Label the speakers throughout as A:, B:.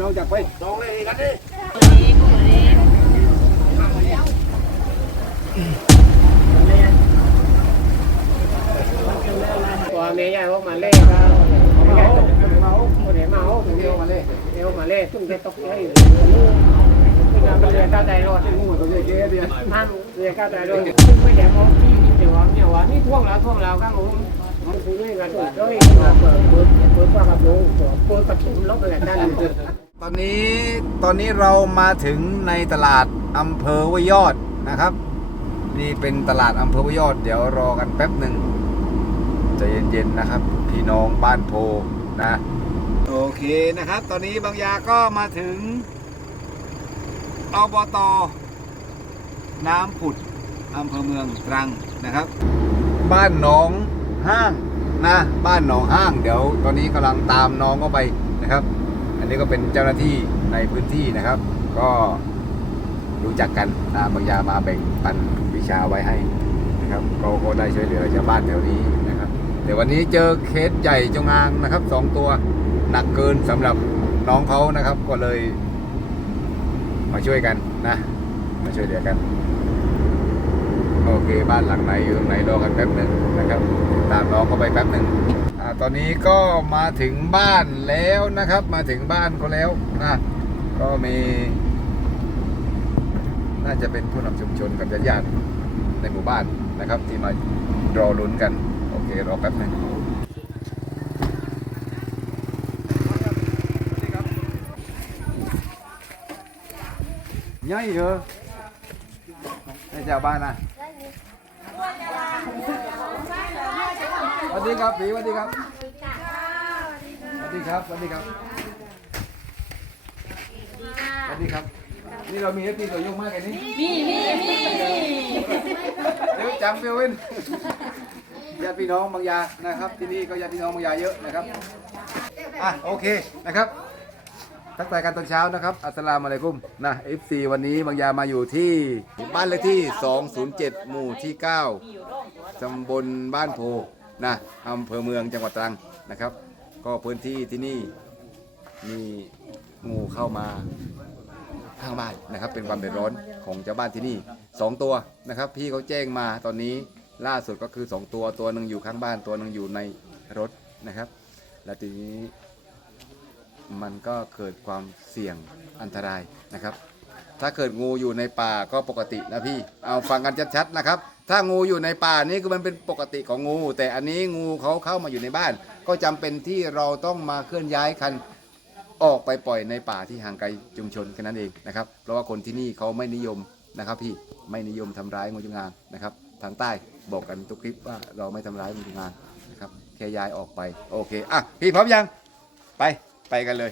A: น้องจากไปน้องเลยกันดิ
B: ตัวเมียใหญ่พวกมาเล่ก็ไม่ใช่ตกเมาคนไหนเมาถึงเดียวมาเล่เดียวมาเล่ซึ่งจะตกใจอยู่ที่งานเรือก้าวใจรอด
A: งูตัวใหญ่เก๋เดียว
B: ห้างเรือก้าวใจรอดซึ่งไม่ใช่เพราะที่เดี๋ยวเนี่ยว่านี่ท่วงแล้วท่วงแล้วข้างผมมันคือไม่กันตัวด้วยมาเปิดเปิดเปิดฟ้ากับลงเปิดกระตุ้นลบเลยด้าน
A: ตอนนี้ตอนนี้เรามาถึงในตลาดอำเภอห้วยยอดนะครับ นี่เป็นตลาดอำเภอห้วยยอด เดี๋ยวรอกันแป๊บหนึ่งใจเย็นๆนะครับ พี่น้องบ้านโพนะโอเคนะครับ ตอนนี้บางยาก็มาถึงอบตน้ำผุดอำเภอเมืองตรังนะครับ บ้านหนองห้างนะบ้านหนองห้าง เดี๋ยวตอนนี้กำลังตามน้องเข้าไปนะครับ นนี้ก็เป็นเจ้าหน้าที่ในพื้นที่นะครับ ก็รู้จักกันนะบางยามาแบ่งปันวิชาไว้ให้นะครับก็ก็ได้ช่วยเหลือชาวบ้านแถวนี้นะครับแต่วันนี้เจอเคสใหญ่จงอางนะครับสองตัวหนักเกินสำหรับน้องเขานะครับ ก็เลย มาช่วยกันนะ มาช่วยเหลือกัน โอเค บ้านหลังไหนอยู่ตรงไหนรอกันแป๊บหนึ่งนะครับ ตามน้องเข้าไปแป๊บหนึ่ง ตอนนี้ก็มาถึงบ้านแล้วนะครับ มาถึงบ้านเขาแล้วนะก็มี น่าจะเป็นผู้นำชุมชนกับญาติในหมู่บ้านนะครับ ที่มารอลุ้นกัน โอเค รอแป๊บหนึ่งย่อยเหรอให้ชาวบ้านนะ สวัสดีครับผีสวัสดีครับสวัสดีครับสวัสดีครับสวัสดีครับ นี่เรามีเอฟซีตัวยกมากกันนี่
C: มีมีมี
A: เดี๋ยวจำเบลวินญาติพี่น้องบางยานะครับที่นี่ก็ญาติพี่น้องบางยาเยอะนะครับอะโอเคนะครับทักทายกันตอนเช้านะครับ อัสสลามุอะลัยกุมนะ FC วันนี้บางยามาอยู่ที่บ้านเลขที่ 207 หมู่ที่ 9ตำบลบ้านโพ นะอำเภอเมืองจังหวัดตรังนะครับ ก็พื้นที่ที่นี่มีงูเข้ามาข้างบ้านนะครับ เป็นความเดือดร้อนของชาวบ้านที่นี่ 2 ตัวนะครับ พี่เขาแจ้งมาตอนนี้ล่าสุดก็คือ 2 ตัวตัวหนึ่งอยู่ข้างบ้าน ตัวหนึ่งอยู่ในรถนะครับ และทีนี้มันก็เกิดความเสี่ยงอันตรายนะครับ ถ้าเกิดงูอยู่ในป่าก็ปกตินะพี่ เอาฟังกันชัดๆนะครับ ถ้างูอยู่ในป่านี่คือมันเป็นปกติของงู แต่อันนี้งูเขาเข้ามาอยู่ในบ้าน ก็จำเป็นที่เราต้องมาเคลื่อนย้ายคันออกไปปล่อยในป่าที่ห่างไกลชุมชนแค่นั้นเองนะครับ เพราะว่าคนที่นี่เขาไม่นิยมนะครับ พี่ไม่นิยมทำร้ายงูจงอางนะครับ ทางใต้บอกกันทุกคลิปว่าเราไม่ทำร้ายงูจงอางนะครับแค่ย้ายออกไปโอเคอะพี่พร้อมยังไปไปกันเลย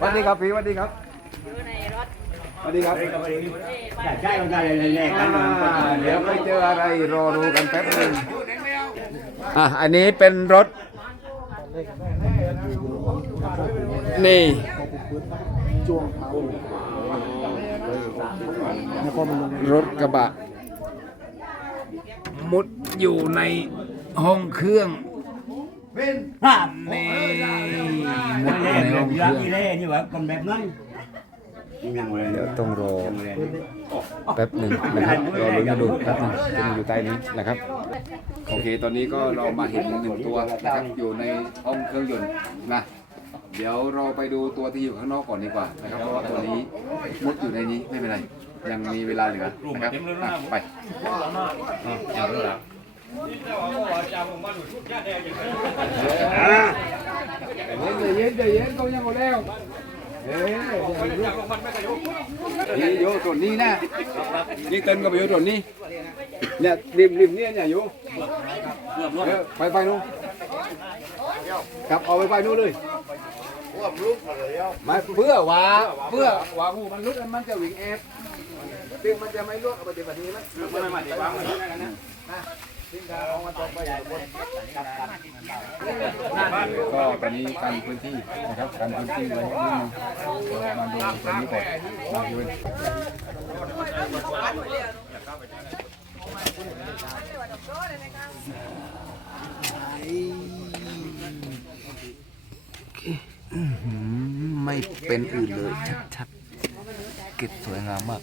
A: สวัสดีครับพี่สวัสดีครับ วัสดีครับ
D: ใช่ต้องการแรกๆกัน
A: อ่าเดี๋ยวไปเจออะไรรอดูกันแป๊บหนึงอะอันนี้เป็นรถ นี่รถกระบะ มุดอยู่ในห้องเครื่อง
D: ภาพ
A: นี่
D: มั
A: มุ
D: น
A: ด
D: แร
A: อยู่
D: ก
A: ใน
D: แบ
A: ห้อบงเค
D: ยั
A: รื่
D: ก
A: อง
D: ยังเลย
A: เดี๋ยวต้องรอแป๊บหนึ่งนะครับรอลุ้นกันดูแป๊บหนึงจะมีอยู่ใต้นี้นะครับ โอเค ตอนนี้ก็เรามาเห็นหนึ่งตัวนะครับอยู่ในห้องเครื่องยนต์นะ เดี๋ยวเราไปดูตัวที่อยู่ข้างนอกก่อนดีกว่านะครับ เพราะว่าตัวนี้มุดอยู่ในนี้ไม่เป็นไร ยังมีเวลาเหลือนะครับอะไปเย็นใจเย็นเขายังหมดแล้ว เฮ้ยนี่โยตัวนี้นะนี่เต้นก็ไปโยตัวนี้เนี่ยริมริมเนี่ยเนี่ยโยเออไปไปนู้นกลับเอาไปไปนู้นเลยมาเพื่อว่าเพื่อว่างูมันลุกมันจะวิ่งแอบซึ่งมันจะไม่ลุกเอาไปฏิบัตินี้มั้ยไม่ไม่ไม่วางมันนะ ก็ตอนนี้กันพื้นที่นะครับกันพื้นที่ไว้นิดนึงมาดูตรงนี้ก่อนมาดูไม่เป็นอื่นเลยชัดๆเก็บสวยงามมาก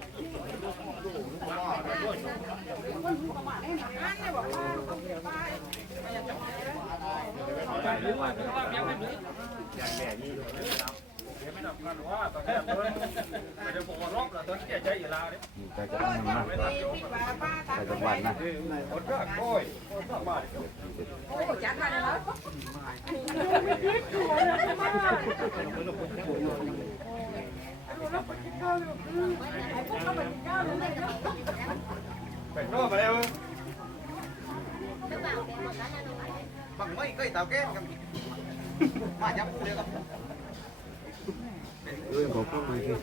A: อเค
D: ก็
A: จะนั่งนะไปจังหวัดนะบังไม่เคยตาแก้กันมาจับเรือกับ เออบอกว่าไม่ใช่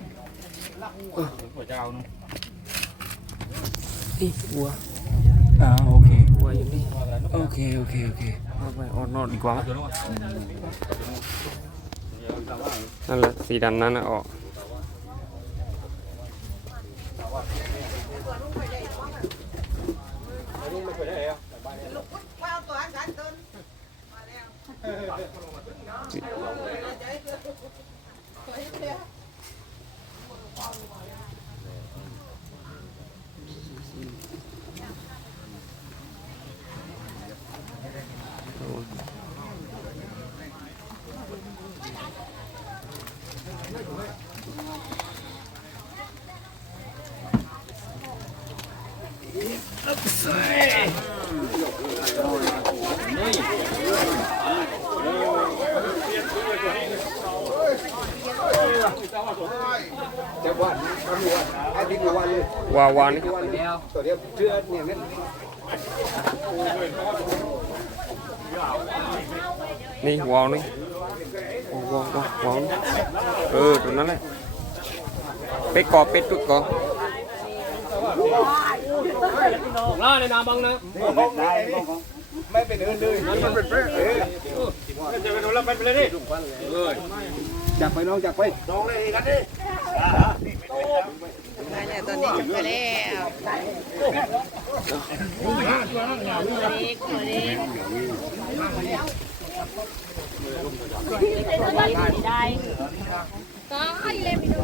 A: หัวเจ้าเนาะนี่หัวอ่าโอเคหัวอยู่นี่โอเคโอเคโอเค
B: เอาไปออนนอนดีกว่านั่นแหละสีดำนั้นน่ะออก
A: จังหวัดตำรวจไอ้ที่วันเลย
B: วาวานี่
A: ตัวเดียวตัว เดียวเชื่อเนี่ยเม็ด
B: นี่วาวนี่โอ้วาววาววาวนี่เออตัวนั้นแหละเป็ดกอเป็ดตุ๊กกอ
A: ไม่เป็นอื่นเลยมันเป็นเป๊ะเออจะเป็นเราเป็นเลยดิจับไปน้องจับไปน้องเลยกันดิ
C: เนี่ยตอนนี้จับไปแล้วเล็กตัวเล็กได้ก็ให้เล็บไปดู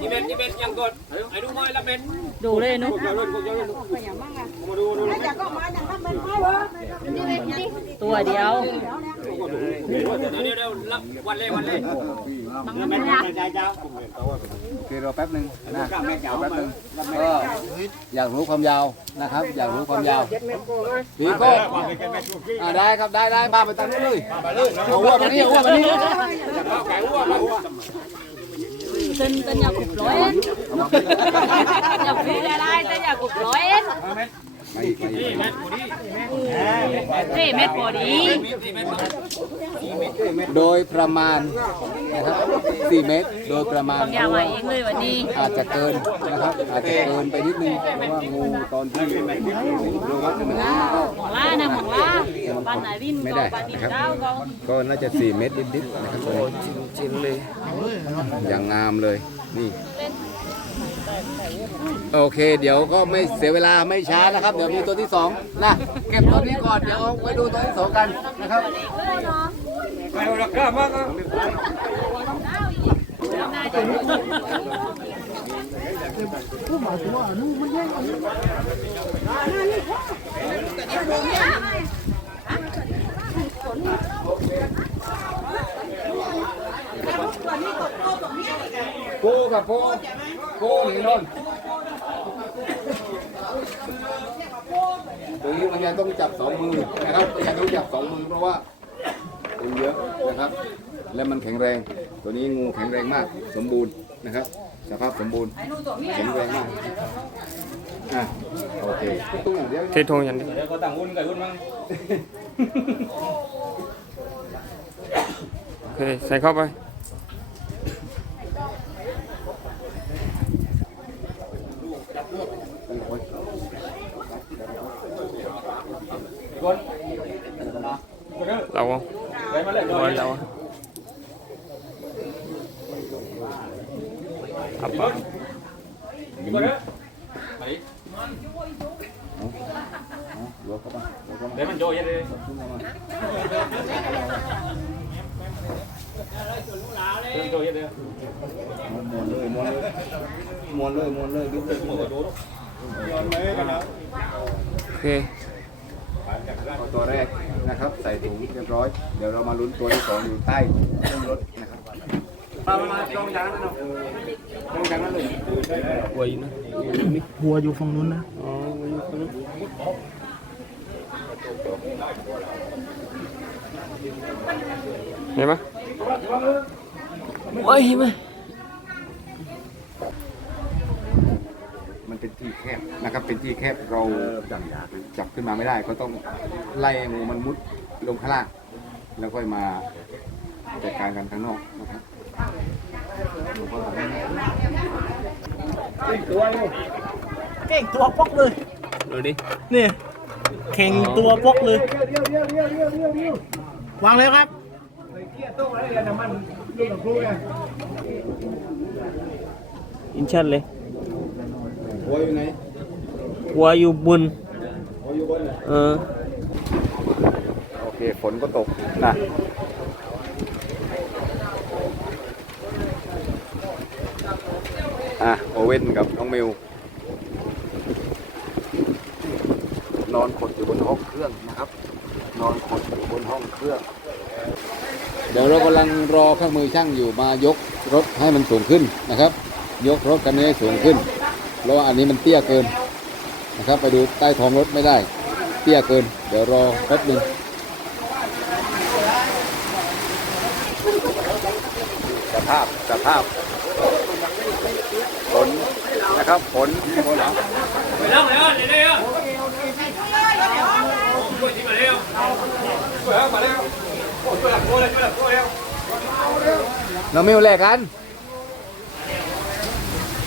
B: ยี่เม็ดยี่เม็ดยังกดไอ้ดูมอยละเม็ด
C: ดูเลยนุ๊กตัวเดียว
B: เดี๋ยวเดี๋ยวรับวันเล่วันเล่
A: โอเครอแป๊บหนึ่งนะรอแป๊บหนึ่งก็อยากรู้ความยาวนะครับ อยากรู้ความยาวพี่ก็อ่าได้ครับได้ได้มาไปตั้งนู้นเลยเอาอ้วนมานี่เอาอ้วนมานี่
C: เต้นเต้นอยากกุบร้อยอยากพี่อะไรเต้นอยากกุบร้อย
A: ไปไป
C: เม็ดพอดี
A: โดยประมาณนะครับ4เมตรโดยประมาณ
C: ยากมาเองเลยวันนี้
A: อาจจะเกินนะครับ อาจจะเกินไปนิดนึงเพราะว่างูตอนที่เราวัดกันนะ
C: หมอล่านะหมอล่าปานไหนวิน
A: ไม่ได้
C: นะ
A: ครับ
C: ก็
A: น่าจะ4เมตรนิดๆนะครับโอ้จริงเลยอย่างงามเลยนี่ โอเค เดี๋ยวก็ไม่เสียเวลาไม่ช้านะครับ เดี๋ยวมีตัวที่สองนะเก็บตัวนี้ก่อนเดี๋ยวไปดูตัวที่สองกันนะครับ
B: ไปรักก้ามาก
C: ผู้
A: หมาตัวนู้มันแย่งอันนี้โกกับโก หนีนนตรงนี้มันยังต้องจับสองมือนะครับมันยังต้องจับสองมือเพราะว่าคนเยอะนะครับ และมันแข็งแรง ตัวนี้งูแข็งแรงมาก สมบูรณ์นะครับสภาพสมบูรณ์แข็งแรงมากอะโอเคตุ้งอย่างเดียว
E: เททงอย่างเดียว
D: Để có tặng un cái un mang
E: โอเคใส่เข้าไป เราเอาร้อยเราเอาไป
A: รวเข้ามาลวเข้ามา
D: Để mình vô vậy đi
A: ตุ้งเข้ามา
D: Để vô vậy đi
A: ม้วนเลยม้วนเลยม้ว นเลยม้วนเลยยุบเลย
E: โอเค
A: เอาตัวแรก นะครับ ใส่ถุงเรียบร้อย เดี๋ยวเรามาลุ้นตัวที่สองอยู่ใต้เครื่องรถนะครับมามามาจองจานนั้นเนาะจองจานนั้นเลย
E: หัวอยู่นะ
F: หัวอยู่ฝั่งนู้นนะ
E: อ๋อหัวอยู่ตรงนู้นเห็นไหมโอ้ยเห็นไหม
A: มันเป็นที่แคบนะครับ เป็นที่แคบเราจับขึ้นมาไม่ได้ ก็ต้องไล่งูมันมุดลงข้างล่าง แล้วค่อยมาจัดการกันข้างนอกนะครับ
F: เก่งตัวปอกเลย
E: ดูดิ
F: นี่เข่งตัวปอกเลยวางเลยครับอินชันเลย
A: หัวอยู่ไหน
F: หัวอยู่บน
A: หัวอยู่บน
F: เออ
A: โอเคฝนก็ตกนะอะโอเว่นกับน้องมิวนอนขดอยู่บนห้องเครื่องนะครับ นอนขดอยู่บนห้องเครื่อง เดี๋ยวเรากำลังรอเครื่องมือช่างอยู่มายกรถให้มันสูงขึ้นนะครับ ยกรถคันนี้ให้สูงขึ้น เพราะว่าอันนี้มันเตี้ยเกินนะครับ ไปดูใต้ท้องรถไม่ได้ เตี้ยเกิน เดี๋ยวรอแป๊บหนึงสภาพสภาพฝนนะครับฝนฝนน้องมิวแลกกัน
F: หัวอยู่ฝั่งนู้นแล้วหัวแล้ว
A: ไปไหน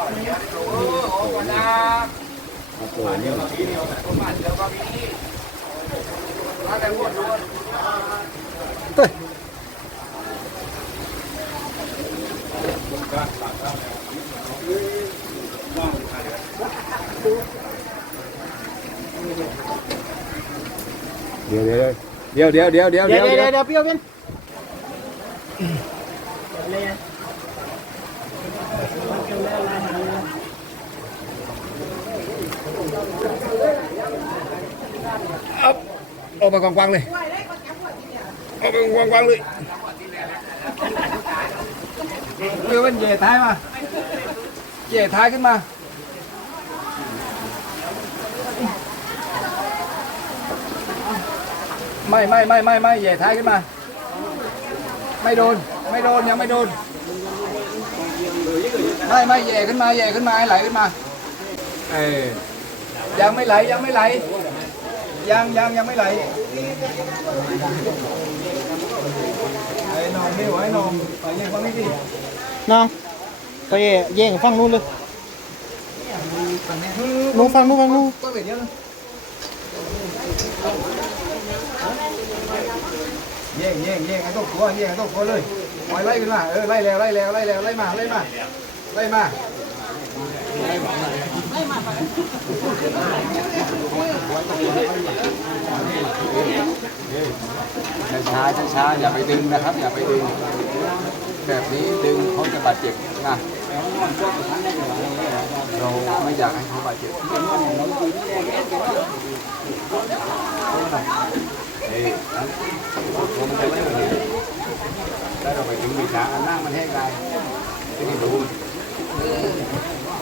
A: ยเดี๋ยวมันเหย่ท้ายมาเหย่ท้ายขึ้นมาไม่ไม่ไม่ไม่ไม่เหย่ท้ายขึ้นมาไม่โดนไม่โดนยังไม่โดนไม่ไม่เหย่ขึ้นมาเหย่ขึ้นมาให้ไหลขึ้นมาเออยังไม่ไหลยังไม่ไหล ยังยังยังไม่ไหลไอ้น้องไม่ไหวน้องไปยังฟังนี่ดิ
F: น้องไปแย่งฝั่งนู้นเลยนู้นฝั่งนู้นฝั่งนู้น
A: ก็เป็นยังแย่งแย่งแย่งไอ้ต้องกลัวแย่งไอ้ต้องกลัวเลยปล่อยไล่ขึ้นมาเออไล่แล้วไล่แล้วไล่แล้วไล่มาไล่มาไล่มา ช้าช้าอย่าไปดึงนะครับ อย่าไปดึง แบบนี้ดึงเขาจะบาดเจ็บนะเราไม่อยากให้เขาบาดเจ็บเฮ้ยผมจะไม่เห็นถ้าเราไปถึงมีขาอันนั่งมันแห้งได้ที่นี่ดู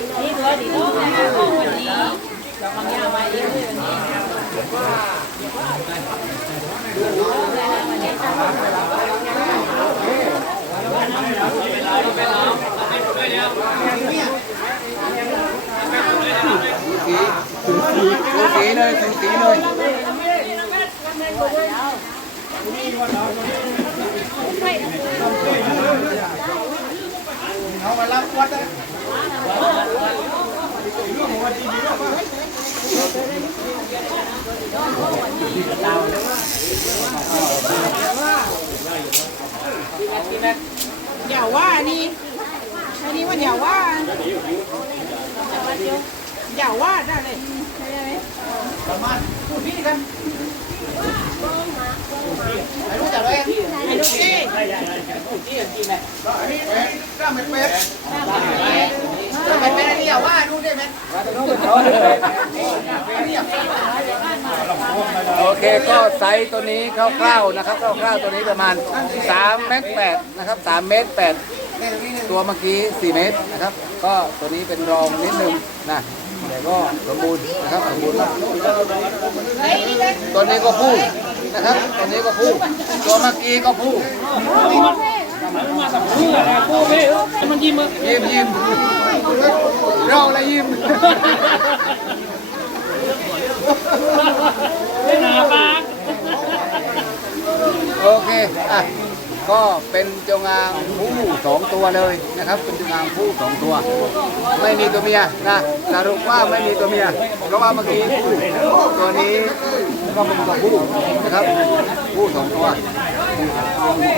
A: นี่ด้
C: อย่าว่านี่อันนี้ว่าอย่าว่าอย่าว่าได้เลย
A: ประมาณพูดพี่ กัน
C: ไอ้ลูกนี่
A: อันนี้แหวนกล้ามเป็นเป็ดเป็นเป็ดอันนี้อย่าว่าดูได้ไหม โอเคก็ไซส์ตัวนี้คร่าวๆนะครับคร่าวๆตัวนี้ประมาณ3เมตร8นะครับ3เมตร8ตัวเมื่อกี้ 4 เมตรนะครับ ก็ตัวนี้เป็นรองนิดนึงนะ ก็สมบูรณ์นะครับสมบูรณ์มากตัวนี้ก็ผู้นะครับตัวนี้ก็ผู้ตัวเมื่อกี้ก็ผู้
E: มันยิ้มอะ
A: ยิ้มยิ้มเราอะไรยิ้ม
E: ไม่หนาปาก
A: โอเคอะ ก็เป็นจงอางผู้สองตัวเลยนะครับ เป็นจงอางผู้สองตัว ไม่มีตัวเมียนะสรุปว่าไม่มีตัวเมียเพราะว่าเมื่อกี้ผู้ตัวนี้ก็เป็นตัวผู้นะครับผู้สองตัว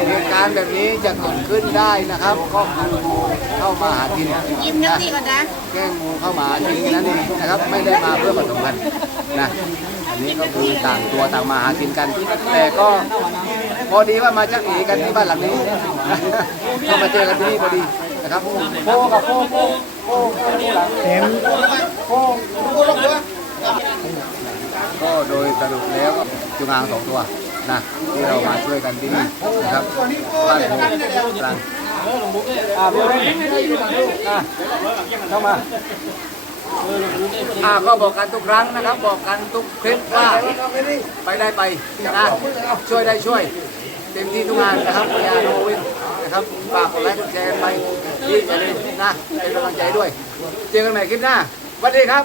A: เหตุการณ์แบบนี้จะเกิดขึ้นได้นะครับ ก็คืองูเข้ามาหากิน
C: ยิ้มนึกดีก่อนนะ
A: แกล้งงูเข้ามาหากินแค่นั้นเองนะครับ ไม่ได้มาเพื่อผสมพันธุ์นะอันนี้ก็คือต่างตัวต่างมาหากินกัน แต่ก็ พอดีว่ามาจักหนีกันที่บ้านหลังนี้ก็มาเจอกันที่นี่พอดีนะครับโป้กับโป้โป้โป้โป้หลัง
F: เต็ม
A: โป้โป้ลงตัวก็โดยสรุปแล้วก็จุงอางสองตัวนะที่เรามาช่วยกันที่นี่นะครับบ้านโพกลางอ่าเบลเล่อะเข้ามาอ่าก็บอกกันทุกครั้งนะครับ บอกกันทุกคลิปว่าไปได้ไปนะช่วยได้ช่วย เต็มที่ทุกงานนะครับยาโนวินนะครับฝากกดไลค์กดแชร์ไปที่อย่าลืมนะเป็นกำลังใจด้วย เจอกันใหม่คลิปหน้าสวัสดีครับ